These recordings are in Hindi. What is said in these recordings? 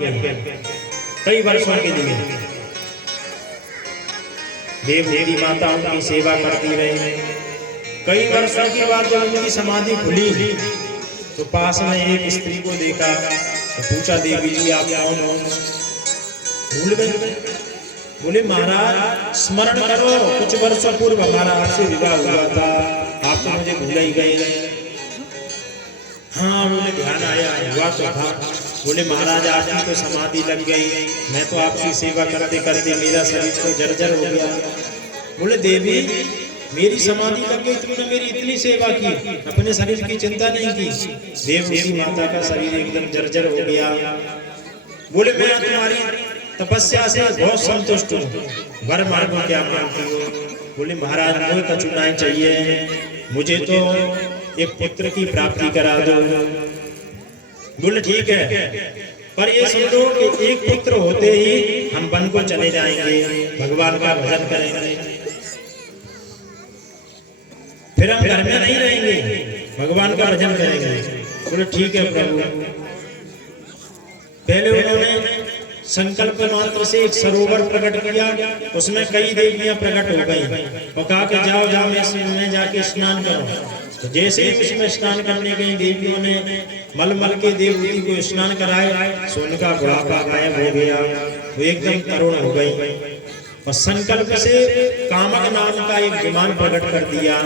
कई वर्षों के लिए देवदेवी माताओं की सेवा करती रही। कई वर्षों के बाद जब उनकी समाधि खुली तो पास में एक स्त्री को देखा तो पूछा, देवी जी आप कौन हो? भूल गए। बोले महाराज स्मरण करो, कुछ वर्षों पूर्व हमारा आपसे विवाह हुआ था, आप तो मुझे भूल ही गए। हाँ मुझे ध्यान आया, हुआ तो था। बोले महाराज आपकी तो समाधि लग गई, मैं तो आपकी सेवा करते करते मेरा शरीर तो जर्जर हो गया। बोले देवी मेरी समाधि लग गई, तुमने मेरी इतनी सेवा की, अपने शरीर की चिंता नहीं की। देवदेवी माता का शरीर एकदम जर्जर हो गया। बोले मैं तुम्हारी तपस्या से बहुत संतुष्ट हूँ, वर मांगो क्या मांगती हो? बोले महाराज मुझे तो चुनाई चाहिए, मुझे तो एक पुत्र की प्राप्ति करा दो। बोले ठीक है, पर ये समझो कि एक पुत्र होते ही हम वन को चले जाएंगे, भगवान का भजन करेंगे, फिर हम घर में नहीं रहेंगे, भगवान का भजन करेंगे। बोले ठीक है प्रभु। पहले उन्होंने संकल्प मात्र से एक सरोवर प्रकट किया, उसमें कई देवियां प्रकट हो गई और कहा कि जाओ जाओ मैं जाके स्नान करो। तो जैसे ही उसमें स्नान करने गई देवियों ने मलमल के देवती को स्नान कराया, सो उनका बुढ़ापा गायब हो गया, वो एकदम तरुण हो गई और संकल्प से कामक नाम का एक विमान प्रकट कर दिया,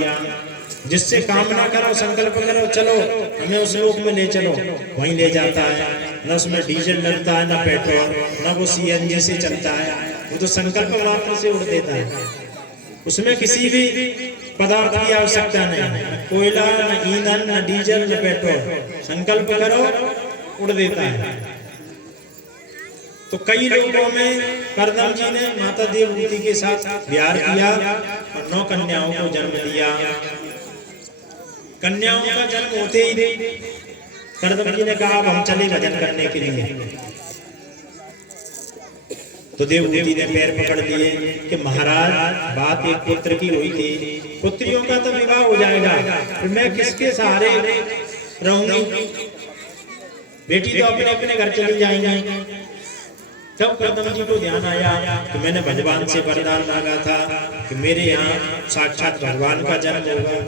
जिससे कामना करो संकल्प करो चलो हमें उस लोक में ले चलो, वहीं ले जाता है। न उसमें डीजल लगता है, न पेट्रोल, न वो सीएनजी से चलता है, वो तो संकल्प मात्र से उड़ देता है। उसमें किसी भी पदार्थ की आवश्यकता नहीं, कोयला न ईंधन न डीजल न पेट्रोल, संकल्प करो उड़ देता है। तो कई लोगों में करदम जी ने माता देवहूति के साथ विहार किया और 9 कन्याओं को जन्म दिया। कन्याओं का जन्म होते ही करदम जी ने कहा अब हम चले भजन करने के लिए। तो देवहूति ने पैर पकड़ लिए कि महाराज बात एक पुत्र की हुई थी, पुत्रियों का तो विवाह हो जाएगा, फिर मैं किसके सहारे रहूंगी? बेटी तो अपने अपने घर चली जाएंगी। तब करदम जी को ध्यान आया कि मैंने भगवान से वरदान मांगा था कि मेरे यहाँ साक्षात भगवान का जन्म होगा,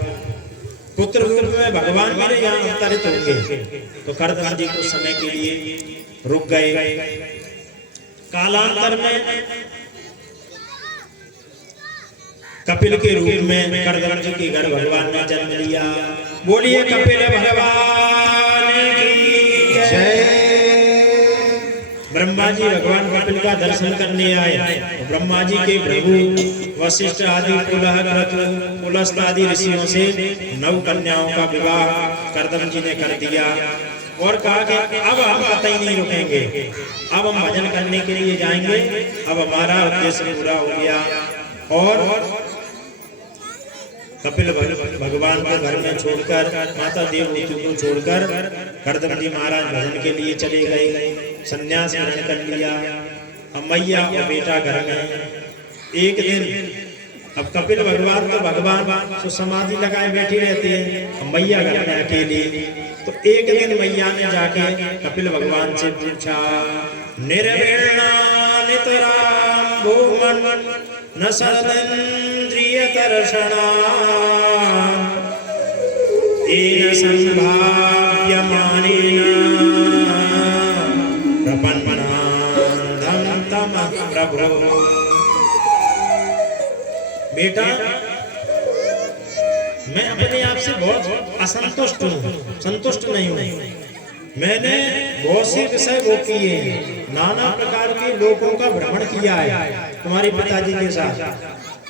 पुत्र रूप में भगवान मेरे यहाँ अवतरित होंगे। तो करदम जी कुछ समय के लिए रुक गए। कालांतर में कपिल के रूप में करदम जी के घर भगवान ने जन्म लिया। बोलिए कपिल भगवान की जय। ब्रह्मा जी भगवान कपिल का दर्शन करने आए। ब्रह्मा जी के प्रभु वशिष्ठ आदि पुलस्त आदि ऋषियों से 9 कन्याओं का विवाह करदम जी ने कर दिया और कहा कि अब हम कतई नहीं रुकेंगे, अब हम भजन करने के लिए जाएंगे, अब हमारा उद्देश्य पूरा हो गया। और कपिल भगवान को घर में छोड़कर माता देवहूति को छोड़कर करदम जी महाराज भजन के लिए चले गए, संन्यास ग्रहण कर लिया। अब मैया और बेटा घर में। एक दिन अब कपिल भगवान तो भगवान तो समाधि लगाए बैठी रहती है, मैया घर में अकेली। तो एक दिन मैया ने जाके कपिल भगवान से पूछा, निर्विण्णा नितरां भूमन् न सदेन्द्रिय दर्शना येन संभाव्यमानेन प्रपन्नान्धं तमः प्रभो। बेटा मैं अपने आप से बहुत असंतुष्ट हूँ, संतुष्ट नहीं हूँ। मैंने बहुत से विषय वो किए, नाना प्रकार के लोगों का भ्रमण किया है तुम्हारे पिताजी के साथ।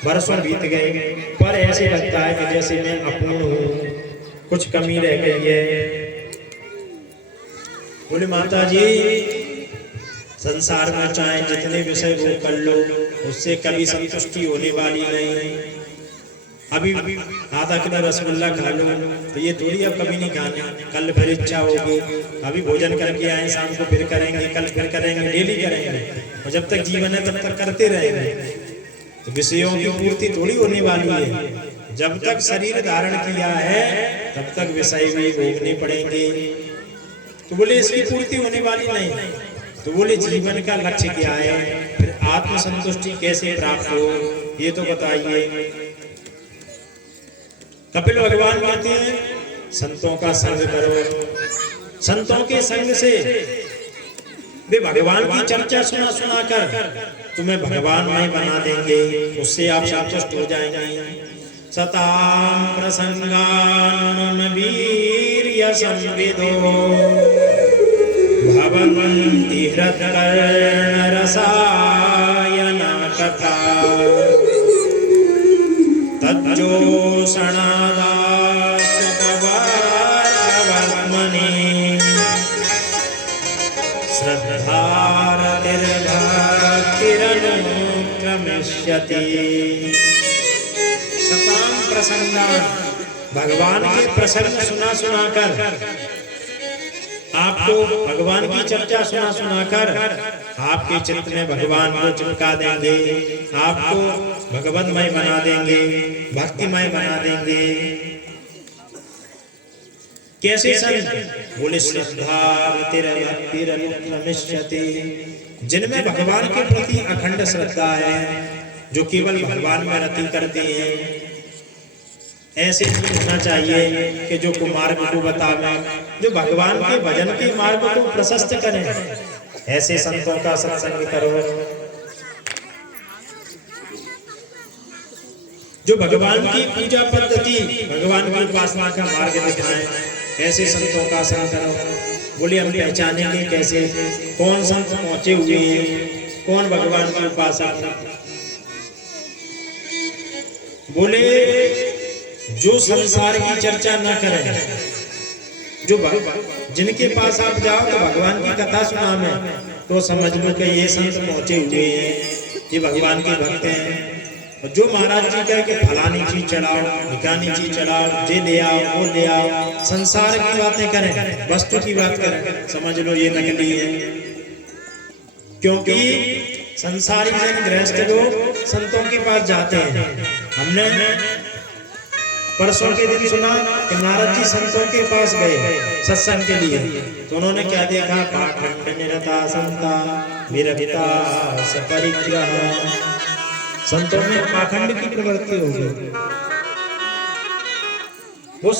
वर्षों बीत गए पर ऐसे लगता है कि जैसे मैं अपूर्ण हूँ, कुछ कमी रह गई है। बोले माता जी संसार में चाहे जितने विषय वो कर लो, उससे कभी संतुष्टि होने वाली नहीं। अभी आधा किलो रसगुल्ला खा लो तो ये थोड़ी अब कभी नहीं खाना, कल फिर इच्छा होगी। अभी भोजन करके आए, शाम को फिर करेंगे, कल फिर करेंगे, डेली करेंगे, और जब तक जीवन है तब तक करते रहेंगे। तो विषयों की पूर्ति थोड़ी होने वाली है। जब तक शरीर धारण किया है तब तक विषय भी भोगने पड़ेंगे। तो बोले इसकी पूर्ति होने वाली नहीं। तो बोले जीवन का लक्ष्य क्या है, फिर आत्मसंतुष्टि कैसे प्राप्त हो, ये तो बताइए। कपिल भगवान कहते हैं संतों का संग करो। संतों के संग से वे भगवान की चर्चा सुना सुना कर तुम्हें भगवानमय बना देंगे, उससे आप संतुष्ट हो जाएंगे। सताम प्रसंगान वीर्य संविदो भवन्ति हृत्कर्ण रसायन कथा तज्जोषणादास्तुपवर्गवर्त्मनि श्रद्धारतिर्भक्तिरनुक्रमिष्यति। सताम प्रसंगान, भगवान के प्रसंग सुना सुनाकर, आपको भगवान की चर्चा सुना सुनाकर आपके चित्त में भगवान को चिपका देंगे, आपको भगवतमय बना देंगे, भक्तिमय बना देंगे। कैसे संत? बोले श्रद्धारतिर्भक्तिरनुक्रमिष्यति, जिनमें भगवान के प्रति अखंड श्रद्धा है, जो केवल भगवान में रति करते हैं। ऐसे होना चाहिए कि जो मार्ग को बतावे, जो भगवान के भजन के मार्ग को प्रशस्त करें, ऐसे संतों का सत्संग करो। जो भगवान की पूजा पद्धति, भगवान की उपासना का मार्ग दिखाएं, ऐसे संतों का संग करो। बोले हम पहचानेंगे कैसे कौन संत पहुंचे हुए हैं, कौन भगवान की उपासना? बोले जो संसार की चर्चा न करें, जो जिनके पास आप जाओ तो भगवान की कथा सुना में, तो समझ लो कि ये संत पहुंचे हुए हैं, ये भगवान के भक्त हैं। और जो महाराज जी कहे कि फलानी चीज चढ़ाओ, ढिकानी चीज चढ़ाओ, ये ले आओ, वो ले आओ, संसार की बातें करें, वस्तु की बात करें, समझ लो ये नकली है। क्योंकि संसारी जन गृहस्थ लोग संतों के पास जाते हैं। हमने परसों के दिन सुना कि नारद जी संतों के पास गए सत्संग के लिए, तो उन्होंने क्या देखा? पाखंड निरता संता विरहिता सपरिग्रह। संतों में पाखंड की प्रवृत्ति हो गई। वो